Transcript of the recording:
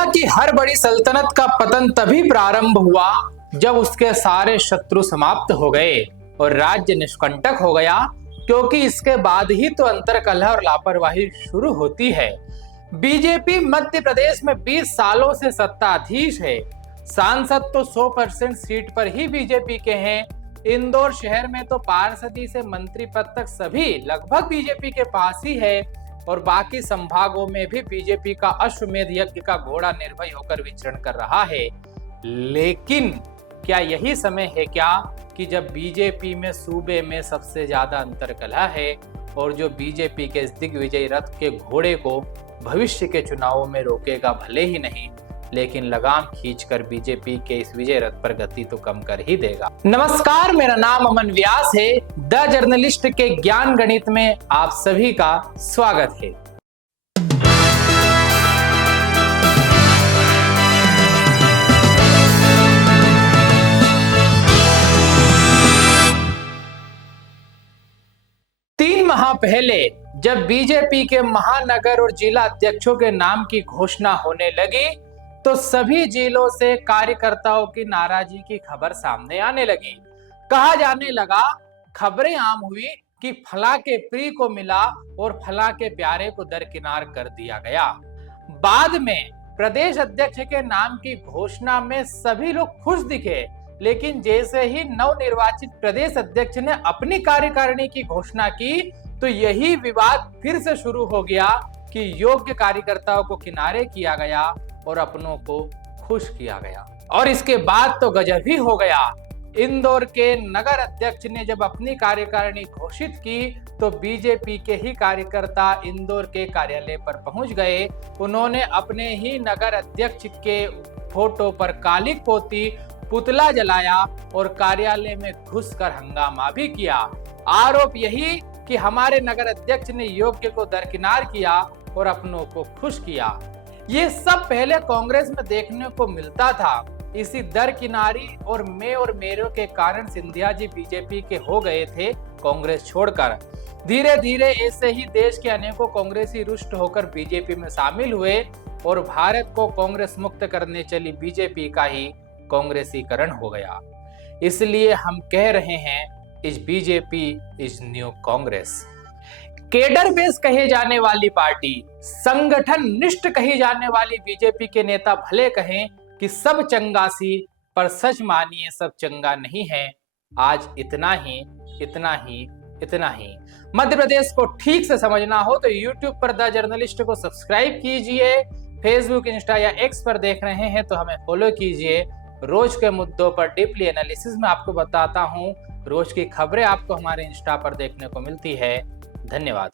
दुनिया की हर बड़ी सल्तनत का पतन तभी प्रारंभ हुआ जब उसके सारे शत्रु समाप्त हो गए और राज्य निष्कंटक हो गया, क्योंकि इसके बाद ही तो अंतर्कलह और लापरवाही शुरू होती है। बीजेपी मध्य प्रदेश में 20 सालों से सत्ताधीश है। सांसद तो 100% सीट पर ही बीजेपी के हैं। इंदौर शहर में तो पार्षदी से मंत्री पद तक सभी लगभग बीजेपी के पास ही है और बाकी संभागों में भी बीजेपी का अश्वमेध यज्ञ का घोड़ा निर्भय होकर विचरण कर रहा है। लेकिन क्या यही समय है क्या कि जब बीजेपी में सूबे में सबसे ज्यादा अंतर्कलह है और जो बीजेपी के इस दिग्विजय रथ के घोड़े को भविष्य के चुनावों में रोकेगा भले ही नहीं, लेकिन लगाम खींचकर बीजेपी के इस विजय रथ पर गति तो कम कर ही देगा। नमस्कार, मेरा नाम अमन व्यास है। द जर्नलिस्ट के ज्ञान गणित में आप सभी का स्वागत है। तीन माह पहले जब बीजेपी के महानगर और जिला अध्यक्षों के नाम की घोषणा होने लगी तो सभी जिलों से कार्यकर्ताओं की नाराजगी की खबर सामने आने लगी। कहा जाने लगा, खबरें आम हुई कि फला के प्रिय को मिला और फला के प्यारे को दरकिनार कर दिया गया। बाद में प्रदेश अध्यक्ष के नाम की घोषणा में सभी लोग खुश दिखे, लेकिन जैसे ही नवनिर्वाचित प्रदेश अध्यक्ष ने अपनी कार्यकारिणी की घोषणा की तो यही विवाद फिर से शुरू हो गया कि योग्य कार्यकर्ताओं को किनारे किया गया और अपनों को खुश किया गया। और इसके बाद तो गजब ही हो गया। इंदौर के नगर अध्यक्ष ने जब अपनी कार्यकारिणी घोषित की तो बीजेपी के ही कार्यकर्ता इंदौर के कार्यालय पर पहुंच गए। उन्होंने अपने ही नगर अध्यक्ष के फोटो पर कालिक पोती, पुतला जलाया और कार्यालय में घुसकर हंगामा भी किया। आरोप यही कि हमारे नगर अध्यक्ष ने योग्य को दरकिनार किया और अपनों को खुश किया। ये सब पहले कांग्रेस में देखने को मिलता था। इसी दरकिनारी और मैं और मेरे के कारण सिंधिया जी बीजेपी के हो गए थे कांग्रेस छोड़कर। धीरे धीरे ऐसे ही देश के अनेकों कांग्रेसी रुष्ट होकर बीजेपी में शामिल हुए और भारत को कांग्रेस मुक्त करने चली बीजेपी का ही कांग्रेसीकरण हो गया। इसलिए हम कह रहे हैं, इस BJP is new Congress. Cadre base कहे जाने वाली पार्टी, संगठन निष्ठ कही जाने वाली बीजेपी के नेता भले कहें कि सब चंगासी, पर सच मानिए सब चंगा नहीं है। आज इतना ही, इतना ही, इतना ही। मध्य प्रदेश को ठीक से समझना हो तो यूट्यूब पर द जर्नलिस्ट को सब्सक्राइब कीजिए। फेसबुक, इंस्टा या एक्स पर देख रहे हैं तो हमें फॉलो कीजिए। रोज के मुद्दों पर डीपली एनालिसिस में आपको बताता हूं। रोज की खबरें आपको हमारे इंस्टा पर देखने को मिलती है। धन्यवाद।